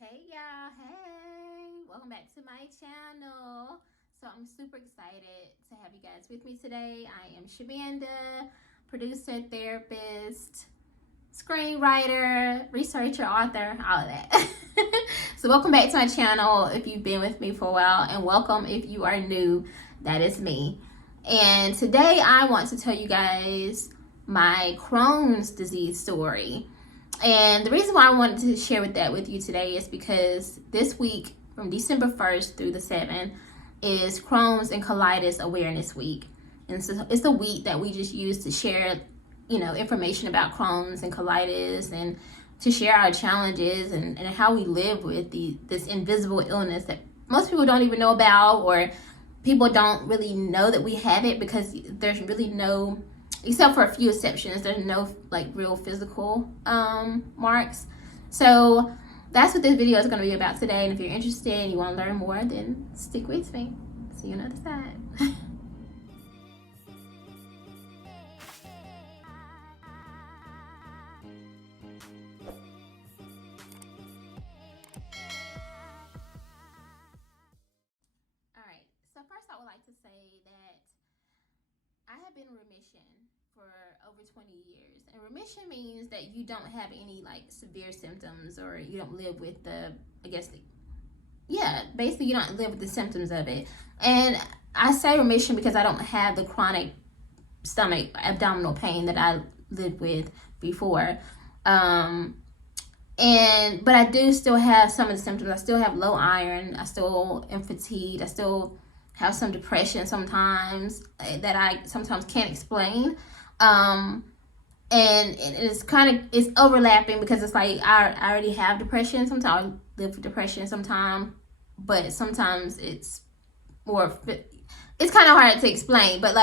Hey y'all, hey, welcome back to my channel. So I'm super excited to have you guys with me today. I am Shamanda, producer, therapist, screenwriter, researcher, author, all of that. So welcome back to my channel if you've been with me for a while, and welcome if you are new. That is me. And today I want to tell you guys my Crohn's disease story. And the reason why I wanted to share that with you today is because this week, from December 1st through the 7th, is Crohn's and Colitis Awareness Week. And so it's a week that we just use to share, information about Crohn's and colitis, and to share our challenges and how we live with this invisible illness that most people don't even know about, or people don't really know that we have it because there's really no, except for a few exceptions, there's no real physical marks. So that's what this video is going to be about today. And if you're interested and you want to learn more, then stick with me. See you on the other side. All right. So first, I would like to say that I have been in remission for over 20 years. And remission means that you don't have any severe symptoms, or you don't live with basically you don't live with the symptoms of it. And I say remission because I don't have the chronic stomach abdominal pain that I lived with before. But I do still have some of the symptoms. I still have low iron. I still am fatigued. I still have some depression sometimes that I sometimes can't explain. And it's overlapping because it's like I already have depression. Sometimes I live with depression sometimes, but sometimes it's kind of hard to explain. But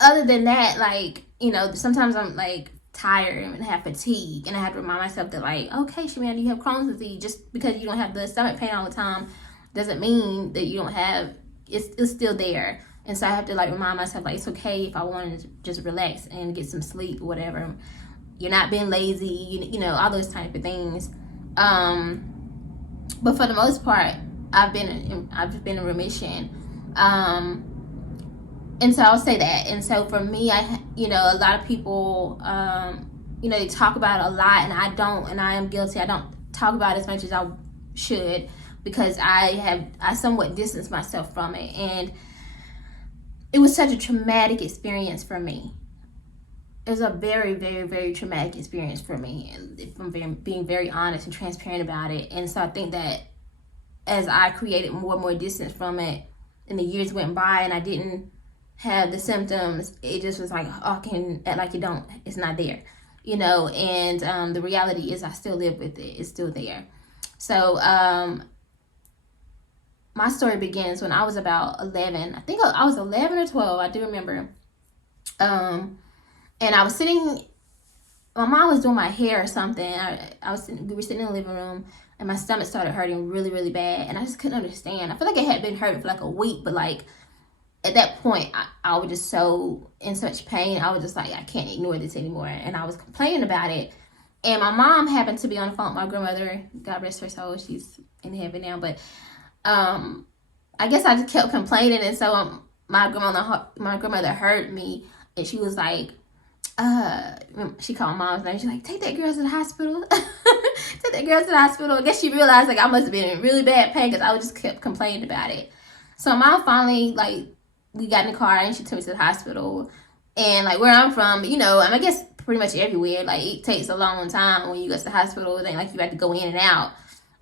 other than that, sometimes I'm tired and have fatigue, and I have to remind myself that okay, Shamanda, you have Crohn's disease. Just because you don't have the stomach pain all the time doesn't mean that you don't have it's still there. And so I have to remind myself it's okay if I want to just relax and get some sleep or whatever. You're not being lazy, all those type of things. But for the most part, I've been in remission. And so I'll say that. And so for me, a lot of people, they talk about it a lot, and I don't, and I am guilty. I don't talk about it as much as I should, because I somewhat distanced myself from it. And it was such a traumatic experience for me. It was a very, very, very traumatic experience for me, and if I'm being very honest and transparent about it. And so I think that as I created more and more distance from it, and the years went by and I didn't have the symptoms, it just was I can act it's not there, and the reality is I still live with it. It's still there. So my story begins when I was about 11. I think I was 11 or 12. I do remember. And I was sitting, my mom was doing my hair or something. We were sitting in the living room, and my stomach started hurting really, really bad. And I just couldn't understand. I feel like it had been hurting for a week, but at that point, I was just so in such pain. I was just I can't ignore this anymore. And I was complaining about it. And my mom happened to be on the phone with my grandmother. God rest her soul. She's in heaven now. But I guess I just kept complaining. And so my grandmother heard me. And she was she called mom's name. She's like, take that girl to the hospital. Take that girl to the hospital. I guess she realized I must have been in really bad pain, because I just kept complaining about it. So mom finally, we got in the car and she took me to the hospital. And where I'm from, I guess pretty much everywhere, it takes a long time when you go to the hospital. It ain't you have to go in and out.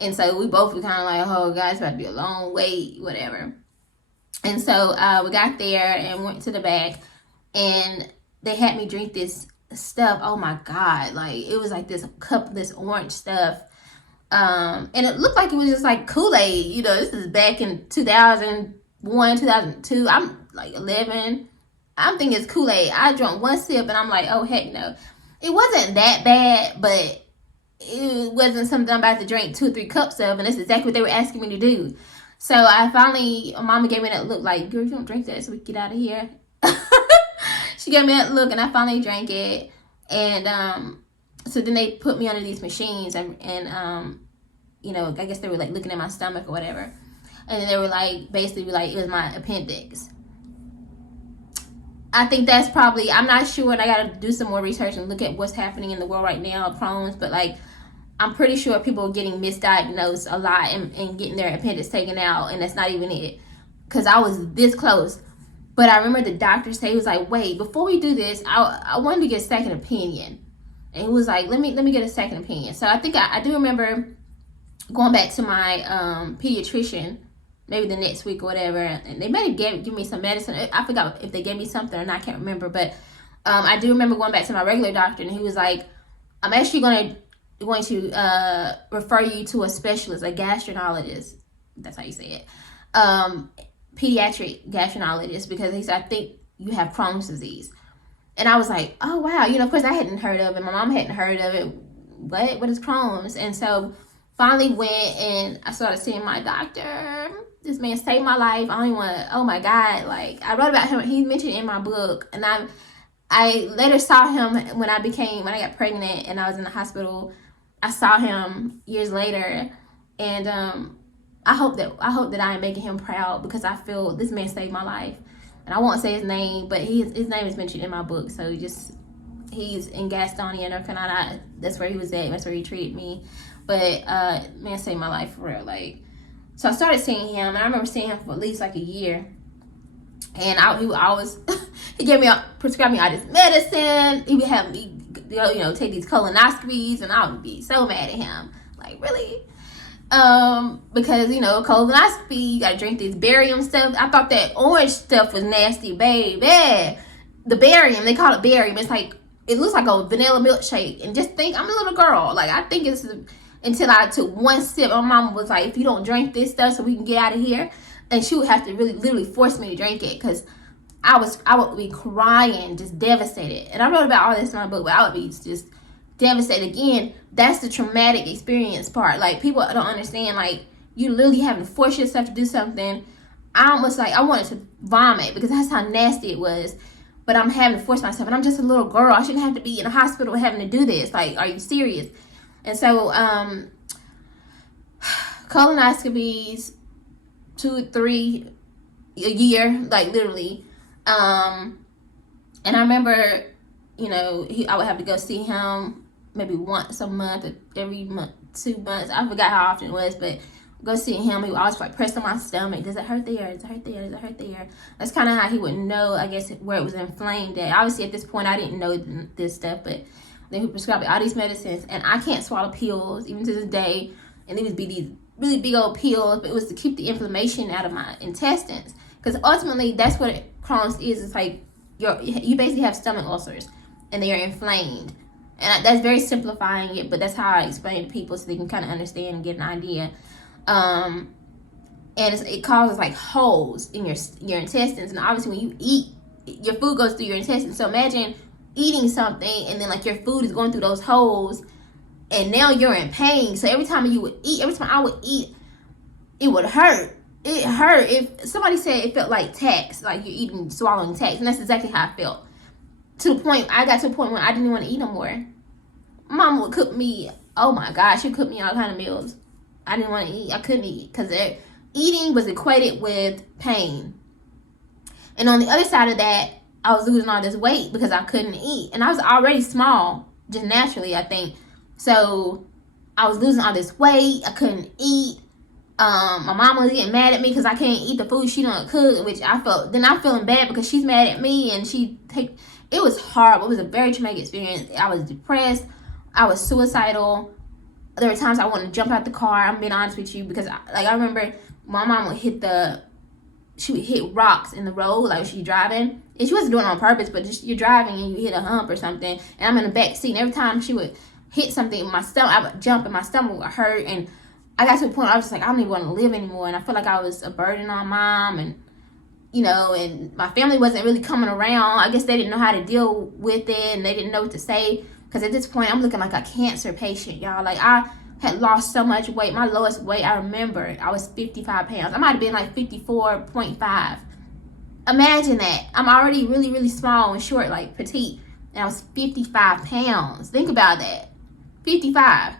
And so we both were kind of oh God, it's about to be a long wait, whatever. And so we got there and went to the back, and they had me drink this stuff. Oh my God. It was this cup, this orange stuff. And it looked like it was just Kool-Aid. This is back in 2001, 2002. I'm 11. I'm thinking it's Kool-Aid. I drank one sip and I'm oh heck no. It wasn't that bad, but it wasn't something I'm about to drink 2 or 3 cups of, and that's exactly what they were asking me to do. So I finally, mama gave me that look girl, you don't drink that so we can get out of here. She gave me that look, and I finally drank it. And so then they put me under these machines, and you know, I guess they were like looking at my stomach or whatever. And they were like, basically like, it was my appendix. I think that's probably, I'm not sure, and I got to do some more research and look at what's happening in the world right now of Crohn's, but like, I'm pretty sure people are getting misdiagnosed a lot and getting their appendix taken out, and that's not even it. Because I was this close. But I remember the doctor say, he was like, wait, before we do this, I wanted to get a second opinion. And he was like, let me get a second opinion. So I think I do remember going back to my pediatrician, maybe the next week or whatever, and they may have give me some medicine. I forgot if they gave me something or not, I can't remember. But I do remember going back to my regular doctor, and he was like, I'm actually going to refer you to a specialist, a gastroenterologist. That's how you say it. Pediatric gastroenterologist, because he said, I think you have Crohn's disease. And I was like, oh wow, you know, of course I hadn't heard of it, my mom hadn't heard of it. What is Crohn's? And so finally went and I started seeing my doctor. This man saved my life. I don't even want to, oh my God, like I wrote about him, he mentioned in my book, and I later saw him when I got pregnant and I was in the hospital. I saw him years later, and I hope that I am making him proud, because I feel this man saved my life. And I won't say his name, but his name is mentioned in my book. So he's in Gastonia, North Carolina. That's where he was at. That's where he treated me. But man saved my life for real. Like, so I started seeing him, and I remember seeing him for at least like a year. And he prescribed me all this medicine. He would have me, take these colonoscopies, and I would be so mad at him. Like, really? Because, colonoscopy, you gotta drink this barium stuff. I thought that orange stuff was nasty, baby. The barium, they call it barium. It's like, it looks like a vanilla milkshake. And just think, I'm a little girl. Like, I think it's, until I took one sip, my mom was like, if you don't drink this stuff so we can get out of here. And she would have to really, literally force me to drink it, because I would be crying, just devastated. And I wrote about all this in my book, but I would be just devastated. Again, that's the traumatic experience part. Like, people don't understand, like, you literally having to force yourself to do something. I wanted to vomit, because that's how nasty it was. But I'm having to force myself, and I'm just a little girl. I shouldn't have to be in a hospital having to do this. Like, are you serious? And so colonoscopies, 2 or 3 a year, like literally. And I remember, I would have to go see him maybe once a month, or every month, 2 months. I forgot how often it was, but go see him. He would always like press on my stomach. Does it hurt there? Does it hurt there? Does it hurt there? That's kind of how he would know, I guess, where it was inflamed at. Obviously, at this point, I didn't know this stuff, but then he prescribed me all these medicines, and I can't swallow pills even to this day. And they would be these really big old pills, but it was to keep the inflammation out of my intestines, because ultimately that's what Crohn's is. It's like you basically have stomach ulcers, and they are inflamed. And that's very simplifying it, but that's how I explain to people so they can kind of understand and get an idea. And it causes like holes in your intestines, and obviously when you eat, your food goes through your intestines. So imagine eating something, and then like your food is going through those holes, and now you're in pain. So every time I would eat, it would hurt. It hurt. If somebody said it felt like tacks, like you're swallowing tacks, and that's exactly how I felt. I got to a point where I didn't want to eat no more. Mom would cook me, oh my gosh, she would cook me all kind of meals. I didn't want to eat. I couldn't eat, because eating was equated with pain. And on the other side of that, I was losing all this weight because I couldn't eat. And I was already small, just naturally, I think. So I was losing all this weight. I couldn't eat. My mom was getting mad at me because I can't eat the food she don't cook, which I felt. Then I'm feeling bad because she's mad at me, and it was horrible. It was a very traumatic experience. I was depressed. I was suicidal. There were times I wanted to jump out the car. I'm being honest with you, because I remember my mom would hit rocks in the road, like she's driving, and she wasn't doing it on purpose, but just you're driving and you hit a hump or something, and I'm in the back seat, and every time she would hit something in my stomach, I would jump and my stomach would hurt. And I got to a point where I was just like, I don't even want to live anymore. And I felt like I was a burden on Mom, and and my family wasn't really coming around. I guess they didn't know how to deal with it, and they didn't know what to say, because at this point I'm looking like a cancer patient, y'all. Like, I had lost so much weight. My lowest weight, I remember, I was 55 pounds. I might have been like 54.5. Imagine that. I'm already really, really small and short, like petite, and I was 55 pounds. Think about that. 55.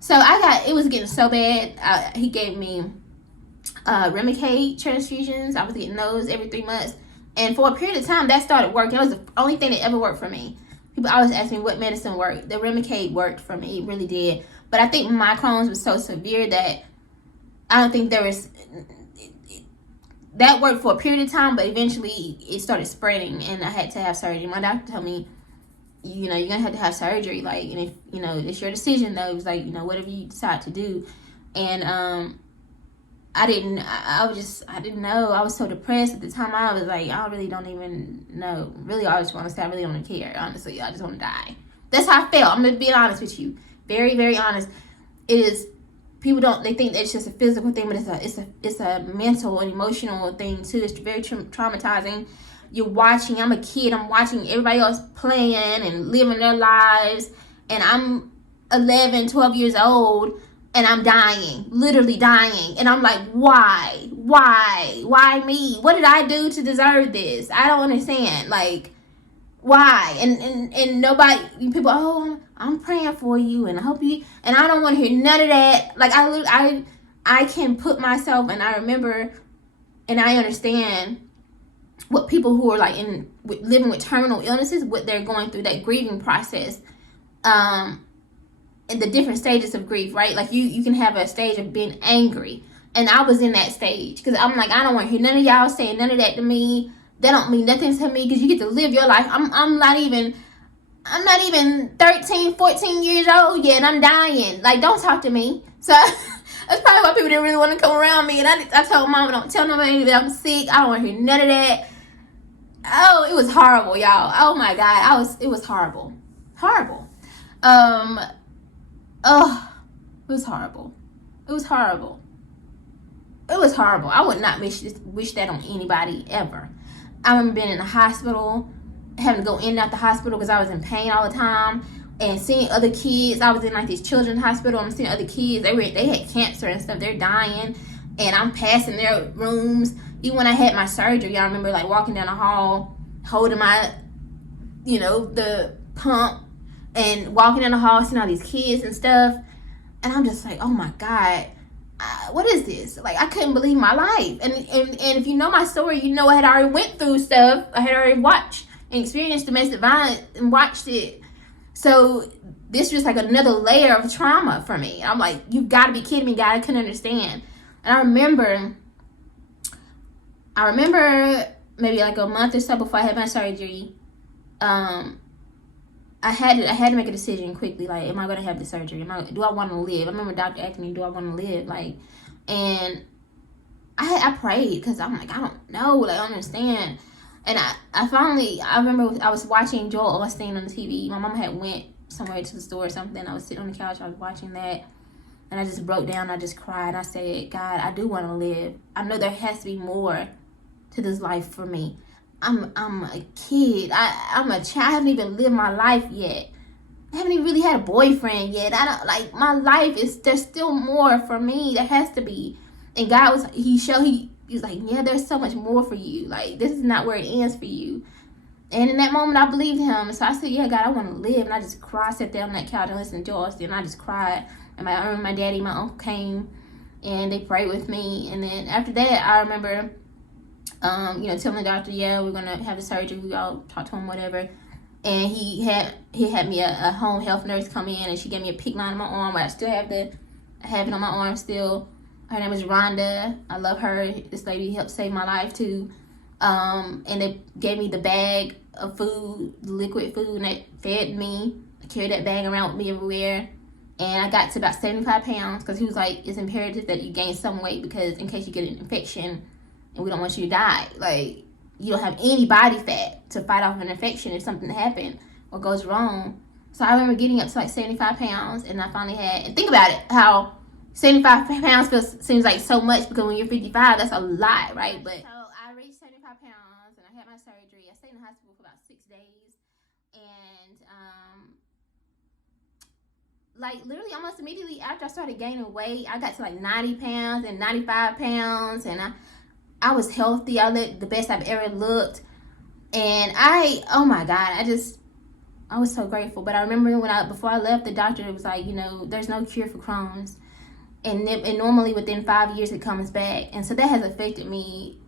So it was getting so bad. He gave me Remicade transfusions. I was getting those every 3 months. And for a period of time, that started working. It was the only thing that ever worked for me. People always ask me what medicine worked. The Remicade worked for me. It really did. But I think my Crohn's was so severe that I don't think there was... That worked for a period of time, but eventually it started spreading, and I had to have surgery. My doctor told me, you're going to have surgery. Like, and if, it's your decision, though. It was like, whatever you decide to do. And, I didn't know. I was so depressed at the time. I was like, I really don't even know. Really, I just want to say I really don't care. Honestly, I just want to die. That's how I felt. I'm going to be honest with you. Very, very honest. It is, people they think that it's just a physical thing, but it's a mental and emotional thing too. It's very traumatizing. You're watching, I'm a kid, I'm watching everybody else playing and living their lives. And I'm 11, 12 years old. And I'm dying, literally dying. And I'm like, why? Why me? What did I do to deserve this? I don't understand. Like, why? And nobody, people, oh, I'm praying for you and I hope you, and I don't want to hear none of that. Like, I can put myself, and I remember, and I understand what people who are like living with terminal illnesses, what they're going through, that grieving process. In the different stages of grief, right? Like you can have a stage of being angry. And I was in that stage because I'm like, I don't want to hear none of y'all saying none of that to me. They don't mean nothing to me because you get to live your life. I'm not even 13, 14 years old yet, and I'm dying. Like, don't talk to me. So that's probably why people didn't really want to come around me. And I told Mama, don't tell nobody that I'm sick. I don't want to hear none of that. Oh, it was horrible, y'all. Oh my God. It was horrible. Horrible. Oh, it was horrible. It was horrible. It was horrible. I would not wish that on anybody ever. I remember being in the hospital, having to go in and out the hospital because I was in pain all the time, and seeing other kids. I was in like this children's hospital. I'm seeing other kids. They had cancer and stuff. They're dying, and I'm passing their rooms. Even when I had my surgery, I remember like walking down the hall, holding my, the pump. And walking in the hall, seeing all these kids and stuff. And I'm just like, oh my God, what is this? Like, I couldn't believe my life. And if you know my story, you know I had already went through stuff. I had already watched and experienced domestic violence and watched it. So this was like another layer of trauma for me. I'm like, you gotta be kidding me, God. I couldn't understand. And I remember maybe like a month or so before I had my surgery, I had to make a decision quickly. Like, am I going to have the surgery? Do I want to live? I remember doctor asking me, do I want to live? Like, and I prayed because I'm like, I don't know. Like, I don't understand. And I remember I was watching Joel Osteen on the TV. My mom had went somewhere to the store or something. I was sitting on the couch. I was watching that. And I just broke down. I just cried. I said, God, I do want to live. I know there has to be more to this life for me. I'm a kid. I'm a child. I haven't even lived my life yet. I haven't even really had a boyfriend yet. My life there's still more for me. There has to be. And God he's like, yeah, there's so much more for you. Like, this is not where it ends for you. And in that moment, I believed him. So I said, yeah, God, I want to live. And I just cried, sat there on that couch and listened to Joel Osteen. And I just cried. And I remember my daddy, my uncle came and they prayed with me. And then after that, I remember telling the doctor, yeah, we're gonna have the surgery. We all talked to him, whatever. And he had me a home health nurse come in, and she gave me a PICC line on my arm. But I still have it on my arm still. Her name is Rhonda. I love her. This lady helped save my life too. And they gave me the bag of food, liquid food, and they fed me. I carried that bag around with me everywhere. And I got to about 75 pounds because he was like, it's imperative that you gain some weight because in case you get an infection. And we don't want you to die. Like, you don't have any body fat to fight off an infection if something happened or goes wrong. So I remember getting up to like 75 pounds, and I finally and think about it, how 75 pounds seems like so much because when you're 55, that's a lot, right? But so I reached 75 pounds, and I had my surgery. I stayed in the hospital for about 6 days, and like literally almost immediately after I started gaining weight, I got to like 90 pounds and 95 pounds, and I was healthy. I looked the best I've ever looked. And oh my God, I was so grateful. But I remember before I left, the doctor was like, there's no cure for Crohn's. And normally within 5 years it comes back. And so that has affected me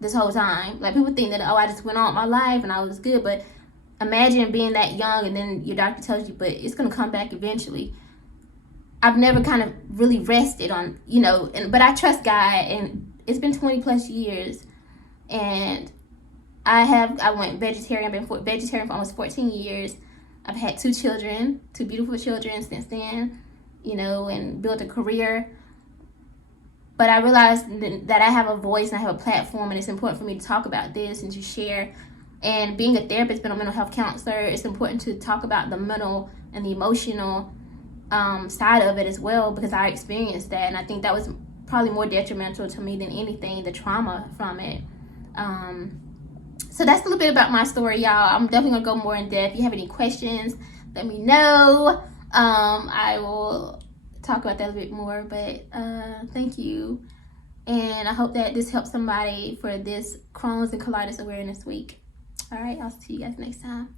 this whole time. Like, people think that, I just went on my life and I was good. But imagine being that young and then your doctor tells you, but it's going to come back eventually. I've never kind of really rested on, but I trust God, and it's been 20 plus years, and I went vegetarian. I've been vegetarian for almost 14 years. I've had 2 children, 2 beautiful children since then, and built a career. But I realized that I have a voice and I have a platform, and it's important for me to talk about this and to share. And being a therapist, being a mental health counselor, it's important to talk about the mental and the emotional side of it as well, because I experienced that, and I think that was probably more detrimental to me than anything, the trauma from it. So that's a little bit about my story, y'all. I'm definitely gonna go more in depth. If you have any questions, let me know. I will talk about that a bit more, but thank you, and I hope that this helps somebody for this Crohn's and Colitis Awareness Week. All right, I'll see you guys next time.